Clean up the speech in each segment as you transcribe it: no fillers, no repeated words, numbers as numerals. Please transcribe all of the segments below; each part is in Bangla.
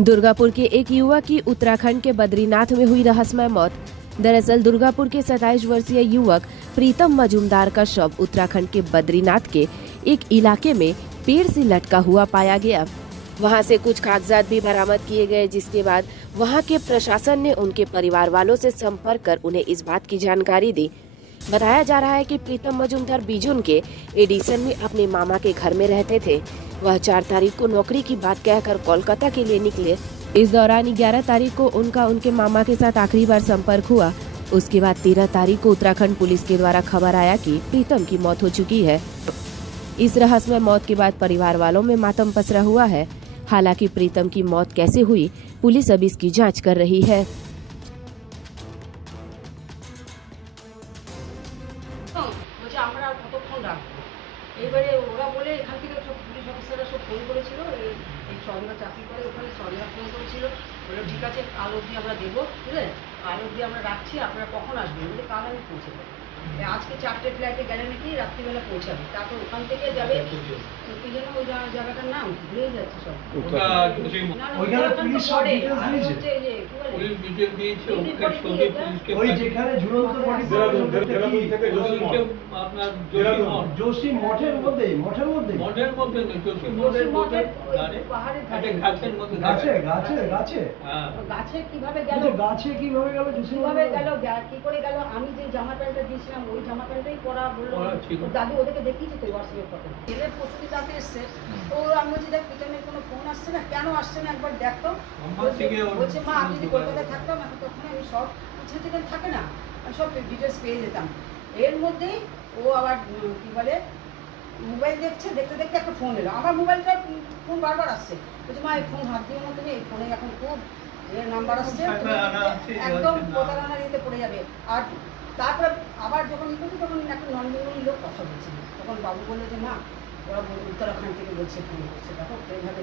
दुर्गापुर के एक युवक की उत्तराखंड के बद्रीनाथ में हुई रहस्यमय मौत। दरअसल दुर्गापुर के 27 वर्षीय युवक प्रीतम मजूमदार का शव उत्तराखंड के बद्रीनाथ के एक इलाके में पेड़ से लटका हुआ पाया गया। वहां से कुछ कागजात भी बरामद किए गए, जिसके बाद वहां के प्रशासन ने उनके परिवार वालों से संपर्क कर उन्हें इस बात की जानकारी दी। बताया जा रहा है कि प्रीतम मजूमदार बीजुन के एडिसन में अपने मामा के घर में रहते थे। वह 4 तारीख को नौकरी की बात कहकर कोलकाता के लिए निकले। इस दौरान 11 तारीख को उनका उनके मामा के साथ आखिरी बार संपर्क हुआ। उसके बाद 13 तारीख को उत्तराखंड पुलिस के द्वारा खबर आया कि प्रीतम की मौत हो चुकी है। इस रहस्यमय मौत के बाद परिवार वालों में मातम पसरा हुआ है। हालांकि प्रीतम की मौत कैसे हुई, पुलिस अब इसकी जांच कर रही है। আমরা কতক্ষণ রাখবো এবারে ওরা বলে এখান থেকে সব পুলিশ অফিসাররা সব ফোন করেছিল, এই চন্দ্রা চাকরি করে ওখানে চন্দ্রা ফোন করেছিল, বলে ঠিক আছে কাল অবধি আমরা দেবো, বুঝলেন, কাল অবধি আমরা রাখছি, আপনারা কখন আসবেন, বলে কাল আমি পৌঁছে দেবো। আজকে 4টে ফ্লাইটে গেলে নাকি রাত্রিবেলা পৌঁছাবে, তারপর ওখান থেকে যাবে কি যেন ওই জায়গাটার নাম ভুলে যাচ্ছে সব। গাছে কিভাবে গেল কি করে গেল, আমি যে জামা প্যান্টটা দিয়েছিলাম ওই জামা প্যান্টটাই পরা, বললো দাদু ওদেরকে দেখিয়েছে তো হোয়াটসঅ্যাপে ফটো। ছেলের প্রস্তুতি তাতে এসছে, তো আমি বলছি দেখ পিতামের কোনো ফোন আসছে না, কেন আসছে না একবার দেখতো। বলছে মা আমি যদি কলকাতায় থাকতাম এখন তখন আমি সব যেখানে থাকে না আমি সব ডিটেলস পেয়ে যেতাম। এর মধ্যেই ও আবার কি বলে মোবাইল দেখছে, দেখতে দেখতে একটা ফোন এলো, আমার মোবাইলটা ফোন বারবার আসছে। বলছে মা এই ফোন হাত দিও না তুমি, এই ফোনে এখন খুব নাম্বার আসছে, একদম প্রতারণার ইয়েতে পড়ে যাবে। আর তারপরে আবার যখন ই করছি তখন একটা নন্দনী লোক কথা বলছে, তখন বাবু বললো যে মা ওরা উত্তরাখণ্ড থেকে বলছে ফোন করছে, দেখো এইভাবে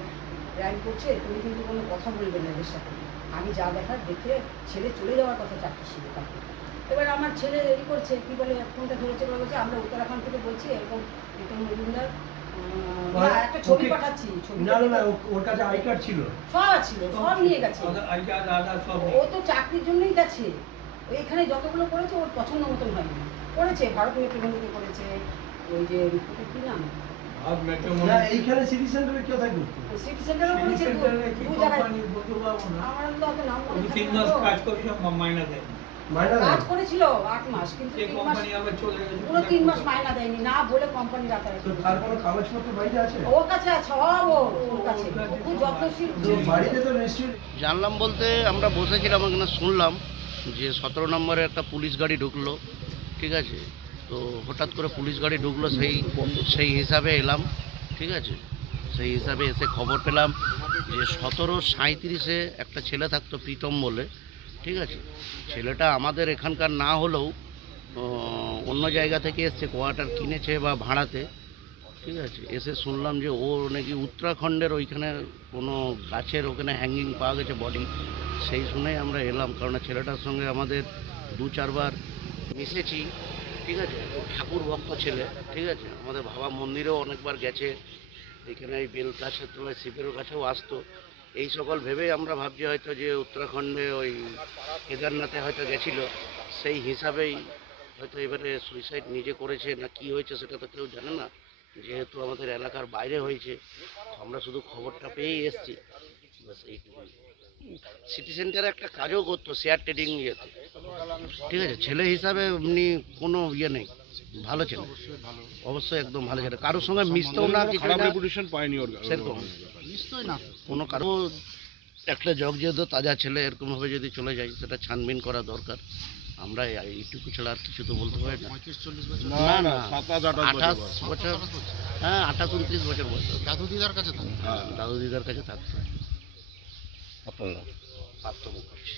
র্যাঙ্ক করছে, তুমি কিন্তু কোনো কথা বলবে না এদের সাথে, আমি যা দেখার দেখে ছেলে চলে যাওয়ার কথা 4টের সময়। তারপর এবার আমার ছেলে ই করছে কি বলে ফোনটা ধরেছে, বলছে আমরা উত্তরাখণ্ড থেকে বলছি এরকম প্রীতম মজুমদার একটা ছবি পাঠাচ্ছি। ওর কাছে আই কার্ড ছিল, সব ছিল, সব নিয়ে গেছে, ও তো চাকরির জন্যই গেছে। এখানে যতগুলো করেছে ওর পছন্দ মতন হয়নি, করেছে ভারত মেট্রোপলিতে করেছে, ওই যে কি নাম এইখানে সিটি সেন্টারে কেউ থাকবে, সিটি সেন্টারে করেছে দু জায়গায়, আমার তো অত নাম মনে থাকে না। 3 মাস কাজ করেছে, মাইনা দেয়, কাজ করেছিল 8 মাস, কিন্তু 3 মাস পুরো 3 মাস মাইনা দেয়নি, না বলে কোম্পানি রাতারাতি। তো তার কোনো কাগজপত্র বাড়িতে আছে? ওর কাছে আছে, সব ওর কাছে, খুব যত্নশীল। বাড়িতে তো নিশ্চয়ই জানলাম বলতে আমরা বসেছিলাম এখানে, শুনলাম যে 17 নম্বরে একটা পুলিশ গাড়ি ঢুকলো, ঠিক আছে, তো হঠাৎ করে পুলিশ গাড়ি ঢুকলো, সেই হিসাবে এলাম, ঠিক আছে, সেই হিসাবে এসে খবর পেলাম যে 17:37-এ একটা ছেলে থাকতো প্রীতম বলে, ঠিক আছে, ছেলেটা আমাদের এখানকার না হলেও অন্য জায়গা থেকে এসছে, কোয়ার্টার কিনেছে বা ভাড়াতে, ঠিক আছে, এসে শুনলাম যে ও নাকি উত্তরাখণ্ডের ওইখানে কোনো গাছের ওখানে হ্যাঙ্গিং পাওয়া গেছে বডি। সেই শুনেই আমরা এলাম, কারণ ছেলেটার সঙ্গে আমাদের 2-4 বার মিশেছি, ঠিক আছে, ও ঠাকুর ভক্ত ছেলে, ঠিক আছে, আমাদের বাবা মন্দিরেও অনেকবার গেছে, এখানে এই বেল গাছের তলায় শিবের কাছেও আসতো। এই সকল ভেবেই আমরা ভাবছি হয়তো যে উত্তরাখণ্ডে ওই কেদারনাথে হয়তো গেছিলো, সেই হিসাবেই হয়তো এবারে সুইসাইড নিজে করেছে না কি হয়েছে সেটা তো কেউ জানে না, যেহেতু আমাদের এলাকার বাইরে হয়েছে, আমরা শুধু খবরটা পেয়েই এসছি, বাস এইটুকুই। সিটি সেন্টারে একটা কাজও করতো শেয়ার ট্রেডিং ইয়েতে, ঠিক আছে, ছেলে হিসাবে এমনি কোনো ইয়ে নেই, ভালো ছেলে, অবশ্যই একদম ভালো ছেলে, কারোর সঙ্গে মিশতেও না, খারাপ রেপুটেশন পায়নি ওর সেরকম মিশতেই না কোনো কারো। একটা জগ যেহেতু তাজা ছেলে এরকমভাবে যদি চলে যায় সেটা ছানবিন করা দরকার। আমরা এইটুকু ছাড়া আর কিছু তো বলতে পারি না। 28 বছর, হ্যাঁ 28-29 বছর বয়স। দাদু দিদার কাছে থাকতো, হ্যাঁ দাদু দিদার কাছে থাকতো। আপনারা পার্থ মুখার্জি,